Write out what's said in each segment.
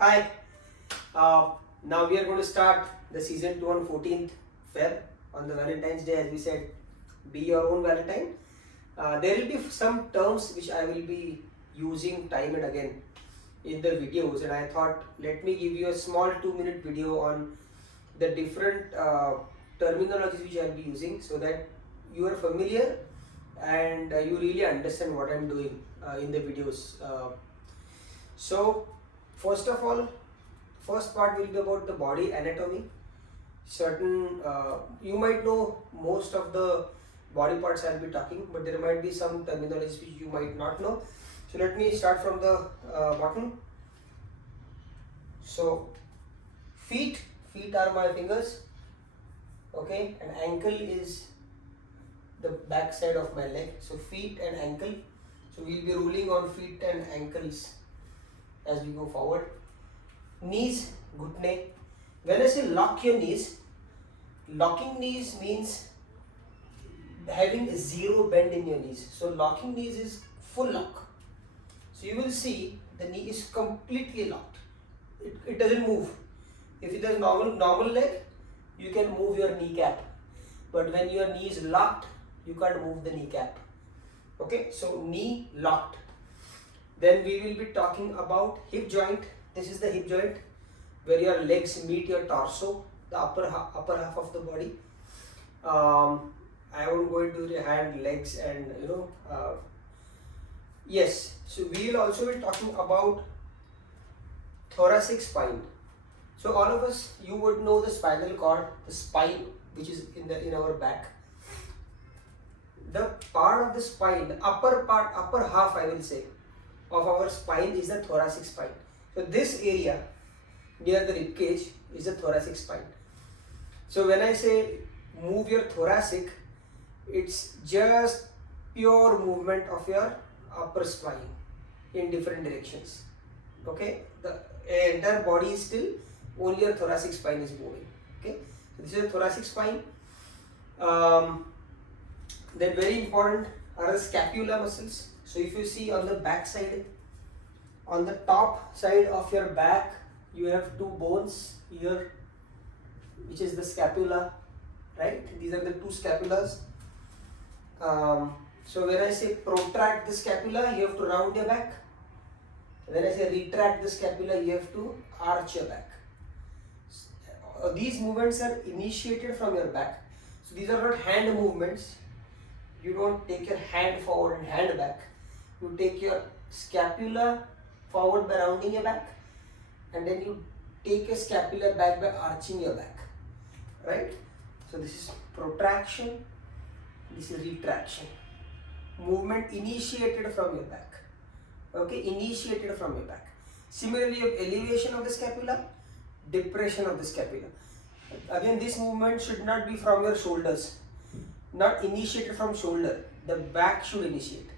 Hi, now we are going to start the season 2 on 14th Feb on the Valentine's Day. As we said, be your own Valentine. There will be some terms which I will be using time and again in the videos, and I thought let me give you a small 2-minute video on the different terminologies which I will be using so that you are familiar and you really understand what I am doing in the videos. So, first of all, first part will be about the body anatomy. Certain you might know most of the body parts I'll be talking, but there might be some terminologies which you might not know. So let me start from the bottom. So feet are my fingers, okay, and ankle is the back side of my leg. So feet and ankle. So we'll be ruling on feet and ankles as we go forward. Knees, ghutne. When I say lock your knees, locking knees means having zero bend in your knees. So locking knees is full lock. So you will see the knee is completely locked. It doesn't move. If it is normal leg, you can move your kneecap. But when your knee is locked, you can't move the kneecap. Okay, so knee locked. Then we will be talking about hip joint. This is the hip joint where your legs meet your torso, the upper half of the body. I won't go into the hand, legs, and yes. So we will also be talking about thoracic spine. So all of us, you would know the spinal cord, the spine, which is in our back. The part of the spine, the upper half, I will say, of our spine is the thoracic spine. So this area near the rib cage is the thoracic spine. So when I say move your thoracic, it's just pure movement of your upper spine in different directions. Okay, the entire body is still, only your thoracic spine is moving. Okay, so this is the thoracic spine. Then very important are the scapula muscles. So if you see on the back side, on the top side of your back, you have two bones here, which is the scapula, right? These are the two scapulas. So when I say protract the scapula, you have to round your back. When I say retract the scapula, you have to arch your back. These movements are initiated from your back. So these are not hand movements. You don't take your hand forward and hand back. You take your scapula forward by rounding your back, and then you take your scapula back by arching your back, right? So this is protraction, this is retraction. Movement initiated from your back, okay, initiated from your back. Similarly, you have elevation of the scapula, depression of the scapula. Again, this movement should not be from your shoulders, not initiated from shoulder. The back should initiate.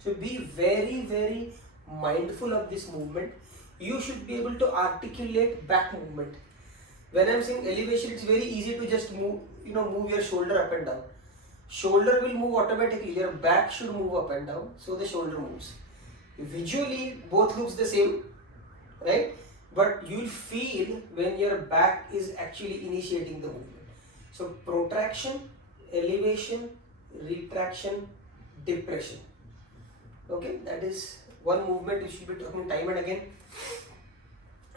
So be very, very mindful of this movement. You should be able to articulate back movement. When I'm saying elevation, it's very easy to just move, move your shoulder up and down. Shoulder will move automatically. Your back should move up and down, so the shoulder moves. Visually, both looks the same, right? But you'll feel when your back is actually initiating the movement. So protraction, elevation, retraction, depression. Okay, that is one movement we should be talking time and again.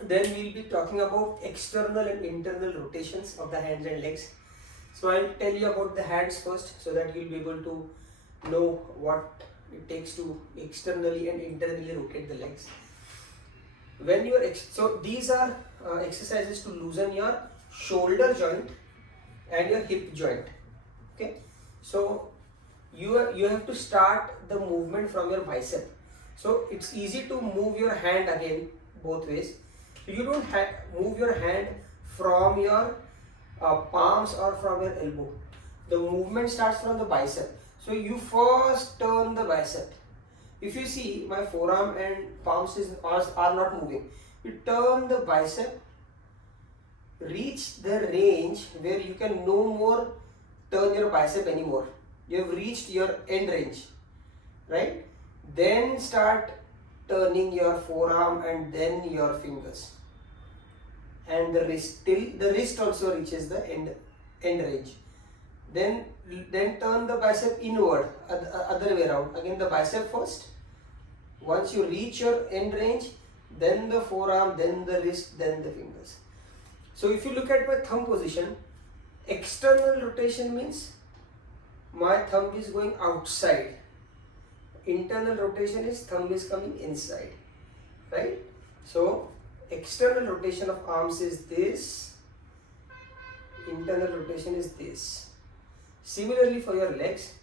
Then we will be talking about external and internal rotations of the hands and legs. So I will tell you about the hands first, so that you will be able to know what it takes to externally and internally rotate the legs. When you are so these are exercises to loosen your shoulder joint and your hip joint. Okay, so you have to start the movement from your bicep. So it's easy to move your hand again both ways. You don't move your hand from your palms or from your elbow. The movement starts from the bicep. So you first turn the bicep. If you see, my forearm and palms are not moving. You turn the bicep, reach the range where you can no more turn your bicep anymore. You have reached your end range, right? Then start turning your forearm and then your fingers. and the wrist till the wrist also reaches the end range. Then turn the bicep inward, other way around. Again the bicep first. Once you reach your end range, then the forearm, then the wrist, then the fingers. So if you look at my thumb position, external rotation means my thumb is going outside. Internal rotation is thumb is coming inside, right? So external rotation of arms is this, internal rotation is this. Similarly for your legs,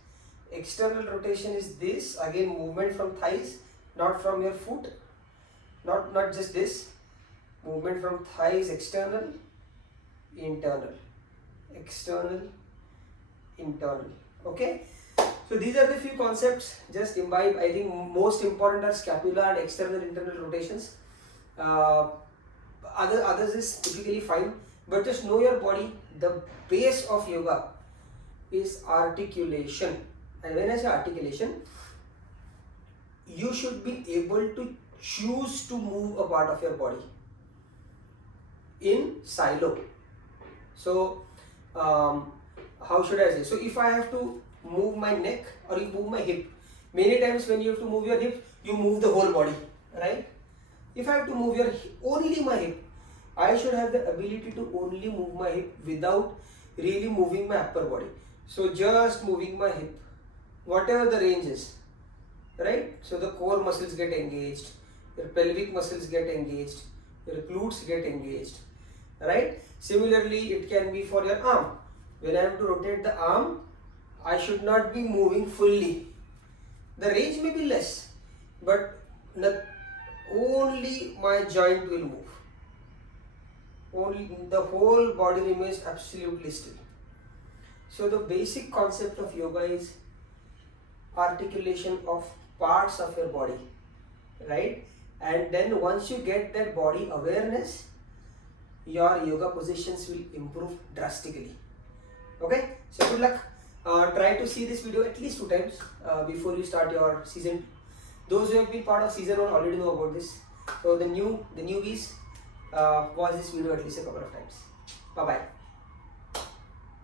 external rotation is this, again movement from thighs, not from your foot, not just this, movement from thighs, external, internal, external, internal. Okay, so these are the few concepts, just imbibe. I think most important are scapula and external internal rotations. Others is typically fine, but just know your body. The base of yoga is articulation, and when I say articulation, you should be able to choose to move a part of your body in silo. So how should I say? So if I have to move my neck or you move my hip, many times when you have to move your hip, you move the whole body, right? If I have to move only my hip, I should have the ability to only move my hip without really moving my upper body. So just moving my hip, whatever the range is, right? So the core muscles get engaged, your pelvic muscles get engaged, your glutes get engaged, right? Similarly, it can be for your arm. When I have to rotate the arm, I should not be moving fully. The range may be less, but only my joint will move. Only the whole body remains absolutely still. So the basic concept of yoga is articulation of parts of your body, right? And then once you get that body awareness, your yoga positions will improve drastically. Okay, so good luck. Try to see this video at least 2 times before you start your season. Those who have been part of season 1 already know about this. So the newbies, watch this video at least a couple of times. Bye bye.